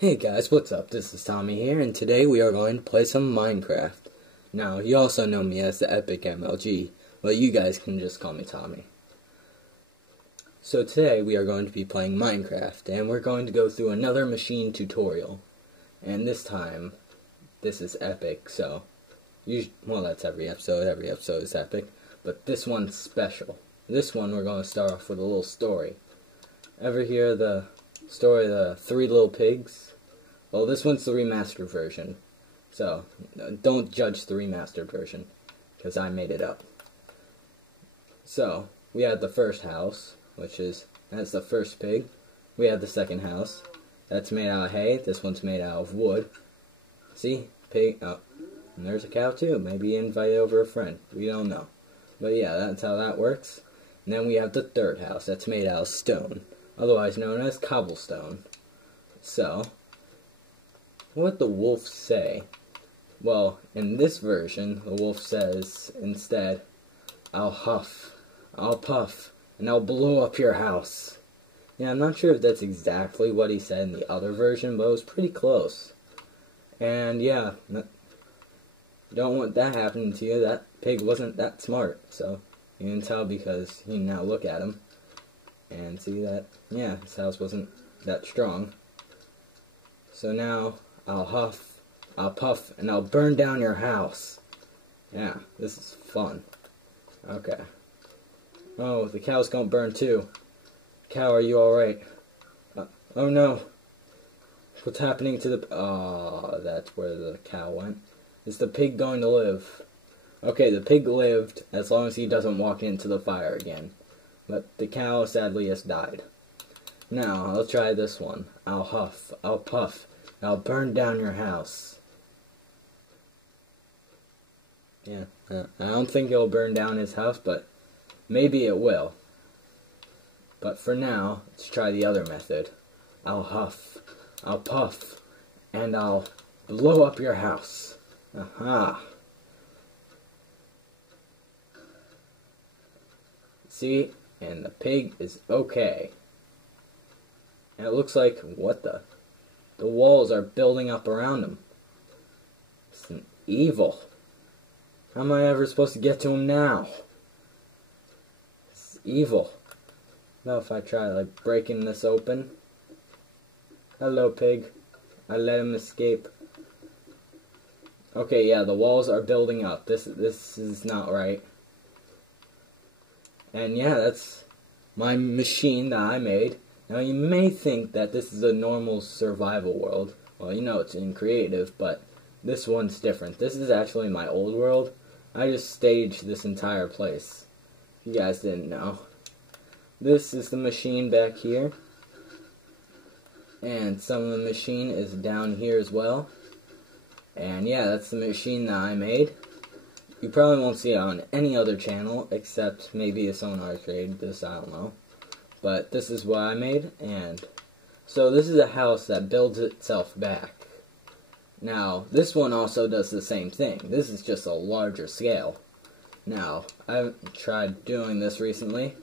Hey guys, what's up? This is Tommy here, and today we are going to play some Minecraft. Now, you also know me as TheEpicMLG, but you guys can just call me Tommy. So today we are going to be playing Minecraft, and we're going to go through another machine tutorial. And this time, this is epic, so, well, that's every episode is epic, but this one's special. This one we're going to start off with a little story. Ever hear the story of the Three Little Pigs? Well, this one's the remastered version, so don't judge the remastered version, because I made it up. So, we had the first house, that's the first pig. We had the second house, that's made out of hay. This one's made out of wood. See? Pig, oh, and there's a cow too. Maybe invite over a friend. We don't know. But yeah, that's how that works. And then we have the third house, that's made out of stone, otherwise known as cobblestone. So, what the wolf say? Well, in this version, the wolf says instead, "I'll huff, I'll puff, and I'll blow up your house." Yeah, I'm not sure if that's exactly what he said in the other version, but it was pretty close. And yeah, you don't want that happening to you. That pig wasn't that smart, so you can tell because you can now look at him and see that, yeah, his house wasn't that strong. So now, I'll huff, I'll puff, and I'll burn down your house. Yeah, this is fun. Okay. Oh, the cow's gonna burn too. Cow, are you alright? Oh no. What's happening to the... Oh, that's where the cow went. Is the pig going to live? Okay, the pig lived as long as he doesn't walk into the fire again. But the cow sadly has died. Now, I'll try this one. I'll huff, I'll puff, and I'll burn down your house. Yeah, I don't think it'll burn down his house, but maybe it will. But for now, let's try the other method. I'll huff, I'll puff, and I'll blow up your house. Aha! See? And the pig is okay. And it looks like, what the? The walls are building up around him. It's an evil. How am I ever supposed to get to him now? It's evil. Now if I try, like, breaking this open. Hello, pig. I let him escape. Okay, yeah, the walls are building up. This is not right. And yeah, that's my machine that I made. Now you may think that this is a normal survival world. Well, you know it's in creative, but this one's different. This is actually my old world. I just staged this entire place. If you guys didn't know. This is the machine back here. And some of the machine is down here as well. And yeah, that's the machine that I made. You probably won't see it on any other channel, except maybe if someone already created this, I don't know. But this is what I made, and so this is a house that builds itself back. Now, this one also does the same thing. This is just a larger scale. Now, I haven't tried doing this recently,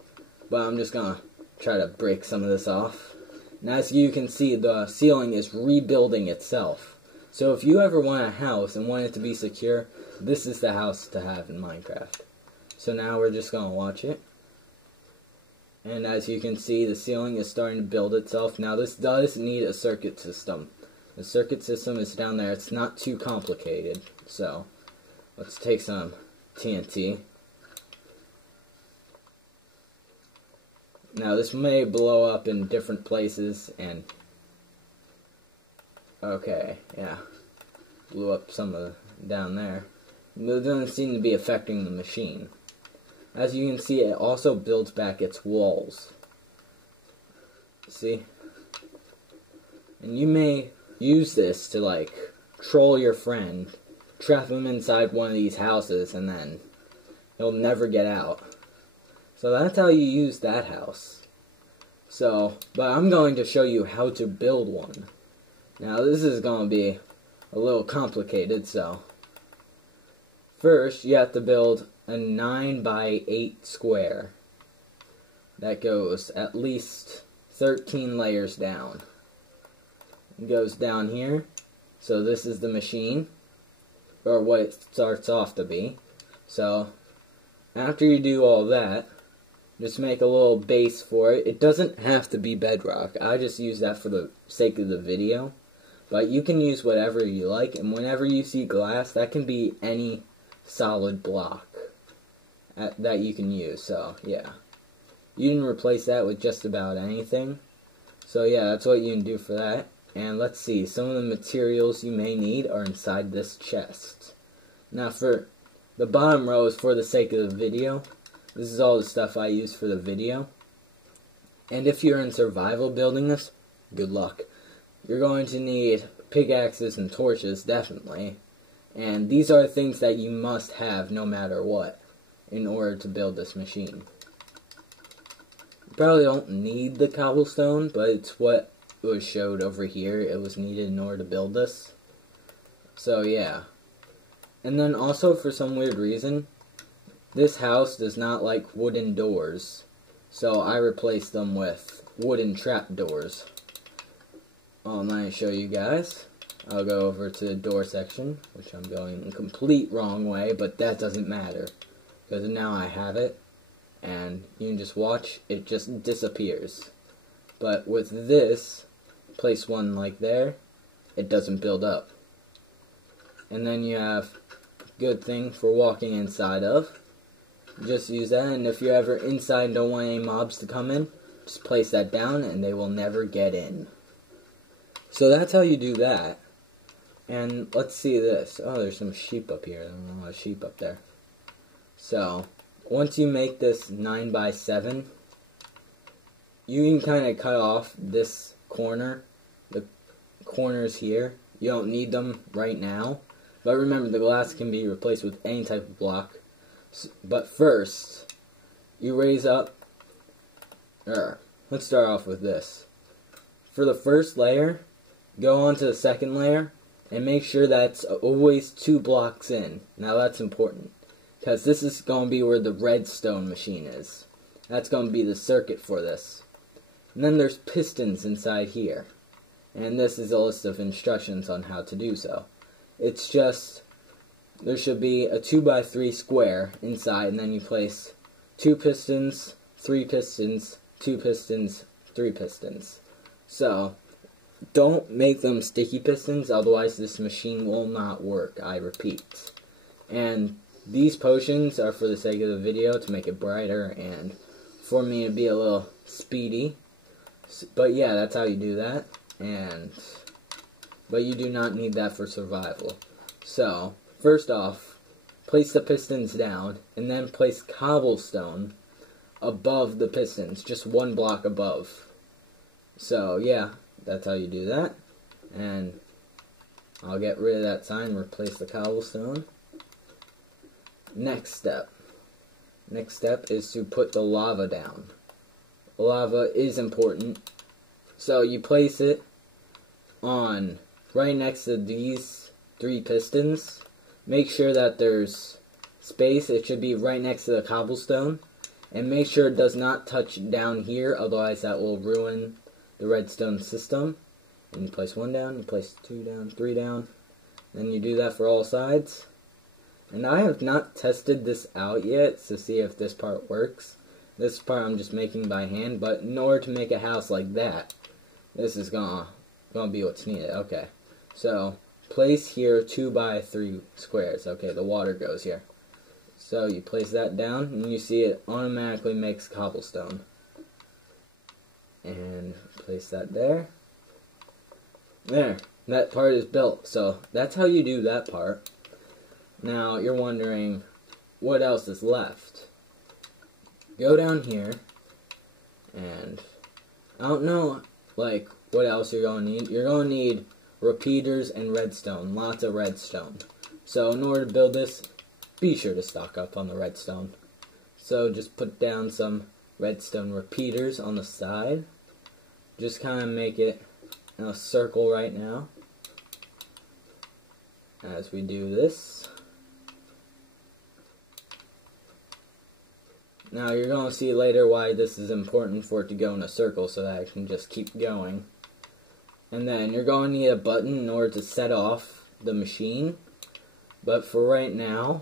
but I'm just gonna try to break some of this off. And as you can see, the ceiling is rebuilding itself. So if you ever want a house and want it to be secure, this is the house to have in Minecraft. So now we're just going to watch it. And as you can see, the ceiling is starting to build itself. Now this does need a circuit system. The circuit system is down there. It's not too complicated. So let's take some TNT. Now this may blow up in different places and... Okay, yeah. Blew up some of down there. But it doesn't seem to be affecting the machine. As you can see, it also builds back its walls. See? And you may use this to, like, troll your friend, trap him inside one of these houses, and then he'll never get out. So that's how you use that house. So, but I'm going to show you how to build one. Now this is going to be a little complicated, so first you have to build a 9x8 square that goes at least 13 layers down. goes down here. So this is the machine, or what it starts off to be. So after you do all that, just make a little base for it. It doesn't have to be bedrock. I just use that for the sake of the video. But you can use whatever you like, and whenever you see glass, that can be any solid block that you can use. So yeah, you can replace that with just about anything. So yeah, that's what you can do for that. And let's see, some of the materials you may need are inside this chest. Now for the bottom row is for the sake of the video. This is all the stuff I use for the video. And if you're in survival building this, good luck. You're going to need pickaxes and torches, definitely. And these are things that you must have no matter what in order to build this machine. You probably don't need the cobblestone, but it's what was showed over here. It was needed in order to build this. So yeah. And then also, for some weird reason, this house does not like wooden doors. So I replaced them with wooden trapdoors. Let me show you guys. I'll go over to the door section, which I'm going the complete wrong way, but that doesn't matter, because now I have it, and you can just watch, it just disappears. But with this, place one like there, it doesn't build up. And then you have good thing for walking inside of. Just use that, and if you're ever inside and don't want any mobs to come in, just place that down and they will never get in. So that's how you do that. And let's see this. Oh, there's some sheep up here. I don't know, a lot of sheep up there. So once you make this 9 by 7, you can kind of cut off this corner, the corners here. You don't need them right now. But remember, the glass can be replaced with any type of block. But first, you raise up. Let's start off with this. For the first layer, go on to the second layer and make sure that's always 2 blocks in. Now that's important, because this is going to be where the redstone machine is. That's going to be the circuit for this. And then there's pistons inside here. And this is a list of instructions on how to do so. It's just, there should be a 2 by 3 square inside, and then you place 2 pistons, 3 pistons, 2 pistons, 3 pistons. So don't make them sticky pistons, otherwise this machine will not work, I repeat. And these potions are for the sake of the video, to make it brighter and for me to be a little speedy. But yeah, that's how you do that. But you do not need that for survival. So first off, place the pistons down and then place cobblestone above the pistons, just 1 block above. So yeah, that's how you do that. And I'll get rid of that sign and replace the cobblestone. Next step is to put the lava down. Lava is important, so you place it on right next to these 3 pistons. Make sure that there's space. It should be right next to the cobblestone, and make sure it does not touch down here, otherwise that will ruin the redstone system. And you place 1 down, you place 2 down, 3 down, then you do that for all sides. And I have not tested this out yet to see if this part works. This part I'm just making by hand, but in order to make a house like that, this is gonna be what's needed. Okay, so place here 2 by 3 squares. Okay, the water goes here. So you place that down, and you see it automatically makes cobblestone. And place that there. There, that part is built. So that's how you do that part. Now you're wondering, what else is left? Go down here, and I don't know, like, what else you're going to need. You're going to need repeaters and redstone, lots of redstone. So in order to build this, be sure to stock up on the redstone. So just put down some redstone repeaters on the side. Just kind of make it a circle right now as we do this. Now you're going to see later why this is important for it to go in a circle, so that I can just keep going. And then you're going to need a button in order to set off the machine. But for right now,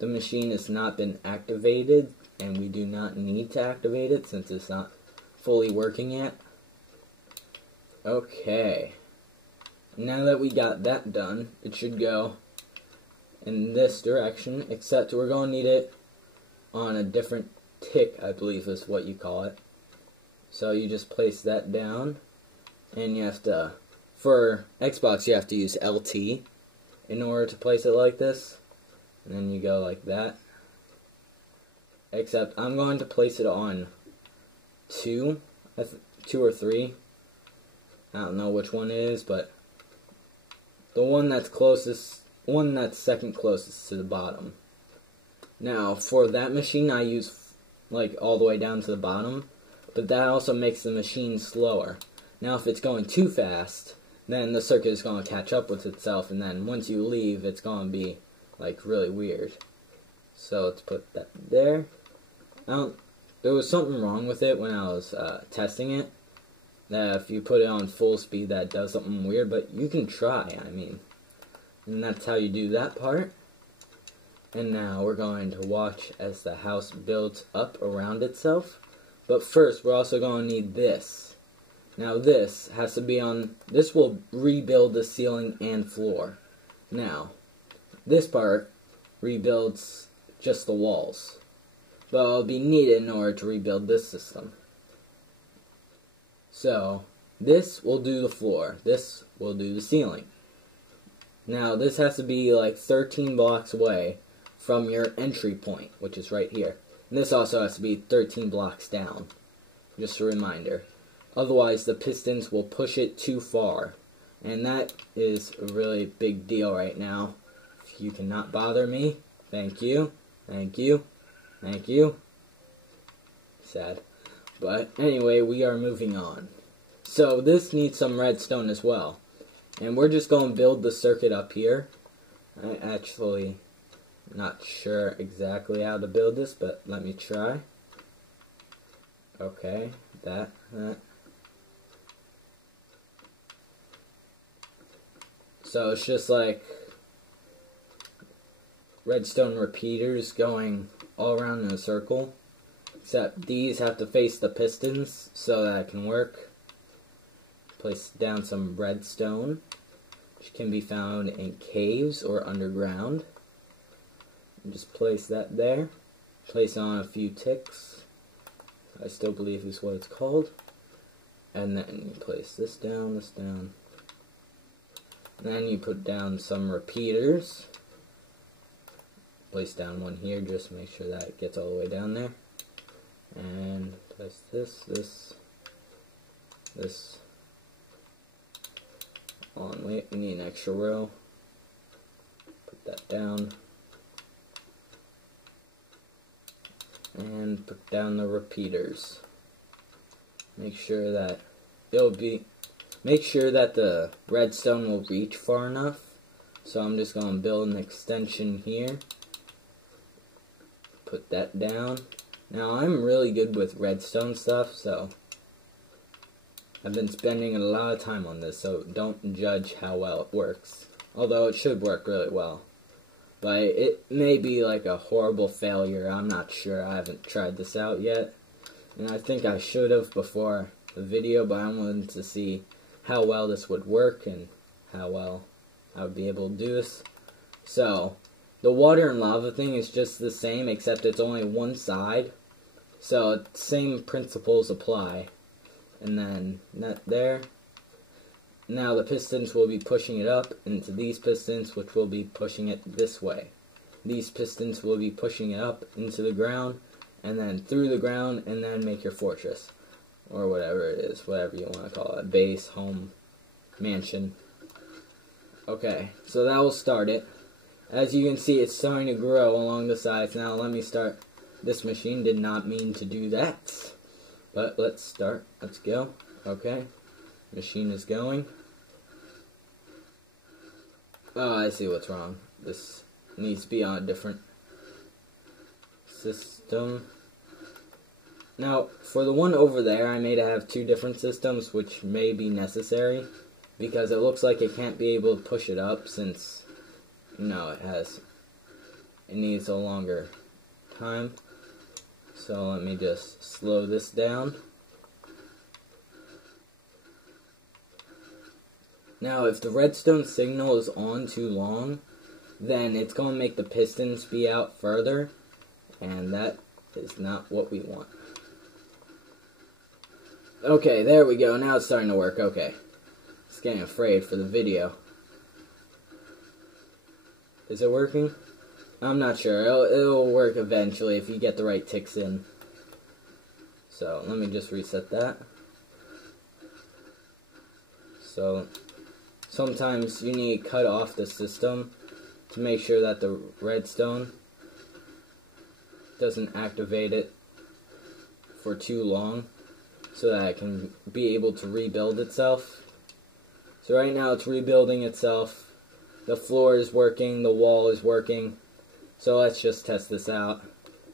the machine has not been activated, and we do not need to activate it since it's not fully working yet. Okay. Now that we got that done, it should go in this direction, except we're going to need it on a different tick, I believe is what you call it. So you just place that down, and you have to, for Xbox you have to use LT in order to place it like this, and then you go like that. Except I'm going to place it on 2 or 3. I don't know which one it is, but the one that's closest, one that's second closest to the bottom. Now, for that machine, I use like all the way down to the bottom, but that also makes the machine slower. Now, if it's going too fast, then the circuit is going to catch up with itself, and then once you leave, it's going to be like really weird. So let's put that there. Now, there was something wrong with it when I was testing it. That if you put it on full speed, that does something weird, but you can try, I mean. And that's how you do that part. And now we're going to watch as the house builds up around itself. But first, we're also going to need this. Now this has to be on, this will rebuild the ceiling and floor. Now, this part rebuilds just the walls. But it'll be needed in order to rebuild this system. So, this will do the floor. This will do the ceiling. Now, this has to be like 13 blocks away from your entry point, which is right here. And this also has to be 13 blocks down. Just a reminder. Otherwise, the pistons will push it too far. And that is a really big deal right now. If you cannot bother me, thank you. Thank you. Thank you. Sad. But anyway, we are moving on. So this needs some redstone as well. And we're just going to build the circuit up here. I actually not sure exactly how to build this, but let me try. Okay, that. So it's just like redstone repeaters going all around in a circle. Except these have to face the pistons so that it can work. Place down some redstone, which can be found in caves or underground. And just place that there. Place on a few ticks. I still believe is what it's called. And then you place this down, this down. And then you put down some repeaters. Place down one here just to make sure that it gets all the way down there. And place this on. Wait, we need an extra row. Put that down. And put down the repeaters. Make sure that the redstone will reach far enough. So I'm just going to build an extension here. Put that down. Now, I'm really good with redstone stuff, so I've been spending a lot of time on this, so don't judge how well it works. Although it should work really well. But it may be like a horrible failure, I'm not sure. I haven't tried this out yet. And I think I should have before the video, but I wanted to see how well this would work and how well I would be able to do this. So, the water and lava thing is just the same, except it's only one side. So, same principles apply. And then, that there. Now the pistons will be pushing it up into these pistons, which will be pushing it this way. These pistons will be pushing it up into the ground, and then through the ground, and then make your fortress. Or whatever it is, whatever you want to call it. Base, home, mansion. Okay, so that will start it. As you can see, it's starting to grow along the sides. Now let me start. This machine did not mean to do that. But let's start. Let's go. Okay. Machine is going. Oh, I see what's wrong. This needs to be on a different system. Now, for the one over there, I made it have two different systems, which may be necessary, because it looks like it can't be able to push it up, since, no, it needs a longer time. So let me just slow this down. Now, if the redstone signal is on too long, then it's going to make the pistons be out further, and that is not what we want. Okay, there we go. Now it's starting to work. Okay. It's getting afraid for the video. Is it working? I'm not sure. It'll work eventually if you get the right ticks in. So, let me just reset that. So, sometimes you need to cut off the system to make sure that the redstone doesn't activate it for too long, so that it can be able to rebuild itself. So right now it's rebuilding itself. The floor is working, the wall is working. So let's just test this out.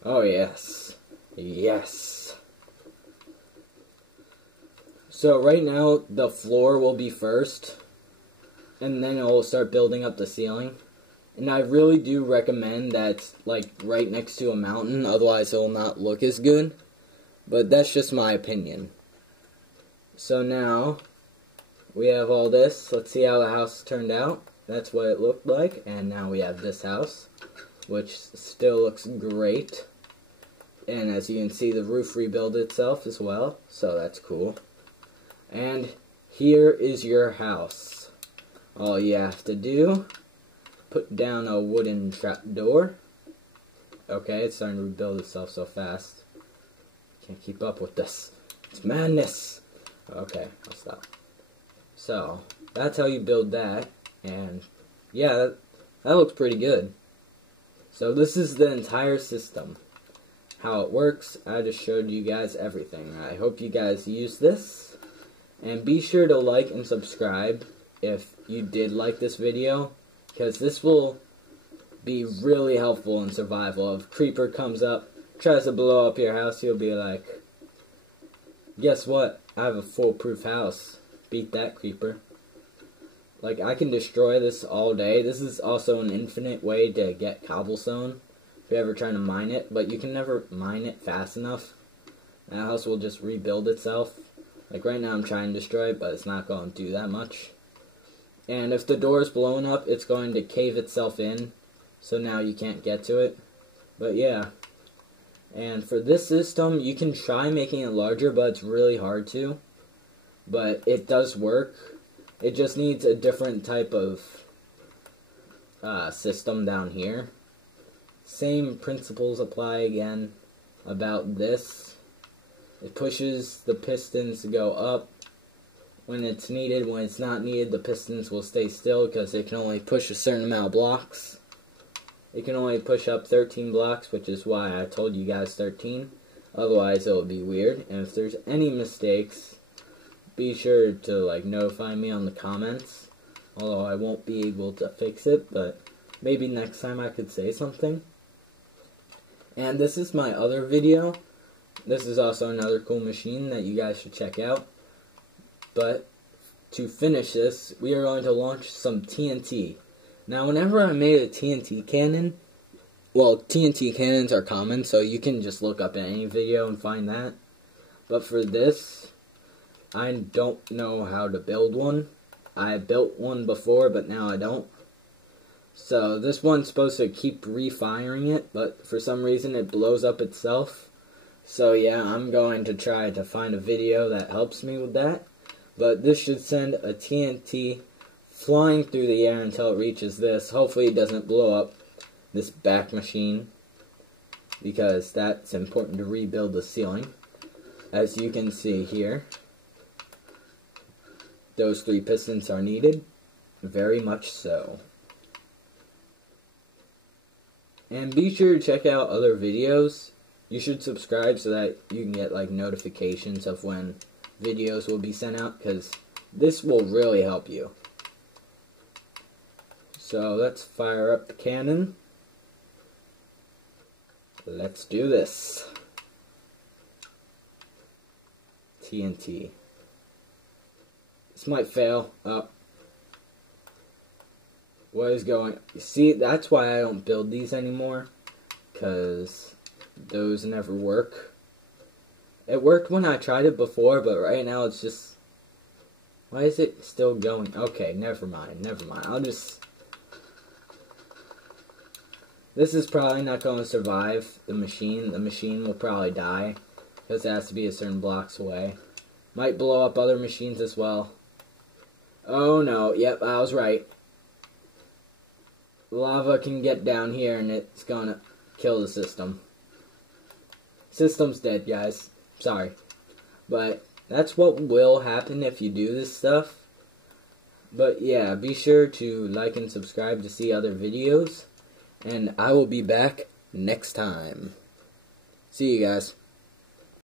Oh yes. Yes. So right now the floor will be first, and then it will start building up the ceiling. And I really do recommend that it's like right next to a mountain, otherwise it will not look as good. But that's just my opinion. So now, we have all this. Let's see how the house turned out. That's what it looked like. And now we have this house, which still looks great. And as you can see, the roof rebuilt itself as well. So that's cool. And here is your house. All you have to do, put down a wooden trapdoor. Okay, it's starting to rebuild itself so fast. Can't keep up with this. It's madness. Okay, I'll stop. So, that's how you build that. And, yeah, that looks pretty good. So, this is the entire system. How it works, I just showed you guys everything. I hope you guys use this. And be sure to like and subscribe if you did like this video, because this will be really helpful in survival. If a creeper comes up, tries to blow up your house, you'll be like, guess what? I have a foolproof house. Beat that, creeper. Like, I can destroy this all day. This is also an infinite way to get cobblestone, if you're ever trying to mine it, but you can never mine it fast enough. That house will just rebuild itself. Like, right now I'm trying to destroy it, but it's not going to do that much. And if the door is blown up, it's going to cave itself in, so now you can't get to it. But yeah. And for this system, you can try making it larger, but it's really hard to. But it does work. It just needs a different type of system down here. Same principles apply again about this. It pushes the pistons to go up when it's needed. When it's not needed, the pistons will stay still because it can only push a certain amount of blocks. It can only push up 13 blocks, which is why I told you guys 13. Otherwise, it would be weird. And if there's any mistakes, be sure to notify me on the comments. Although I won't be able to fix it, but maybe next time I could say something. And this is my other video. This is also another cool machine that you guys should check out. But to finish this, we are going to launch some TNT. Now, whenever I made a TNT cannon, well, TNT cannons are common, so you can just look up in any video and find that. But for this, I don't know how to build one. I built one before, but now I don't. So this one's supposed to keep refiring it, but for some reason it blows up itself. So yeah, I'm going to try to find a video that helps me with that. But this should send a TNT flying through the air until it reaches this. Hopefully it doesn't blow up this back machine, because that's important to rebuild the ceiling. As you can see here, those 3 pistons are needed. Very much so. And be sure to check out other videos. You should subscribe so that you can get notifications of when videos will be sent out, because this will really help you. So let's fire up the cannon. Let's do this. TNT. This might fail. Oh. What is going... See, that's why I don't build these anymore. Because those never work. It worked when I tried it before, but right now it's just... Why is it still going? Okay, never mind. I'll just... This is probably not going to survive the machine. The machine will probably die. Because it has to be a certain blocks away. Might blow up other machines as well. Oh no, yep, I was right. Lava can get down here and it's gonna kill the system. System's dead, guys. Sorry. But that's what will happen if you do this stuff. But yeah, be sure to like and subscribe to see other videos. And I will be back next time. See you guys.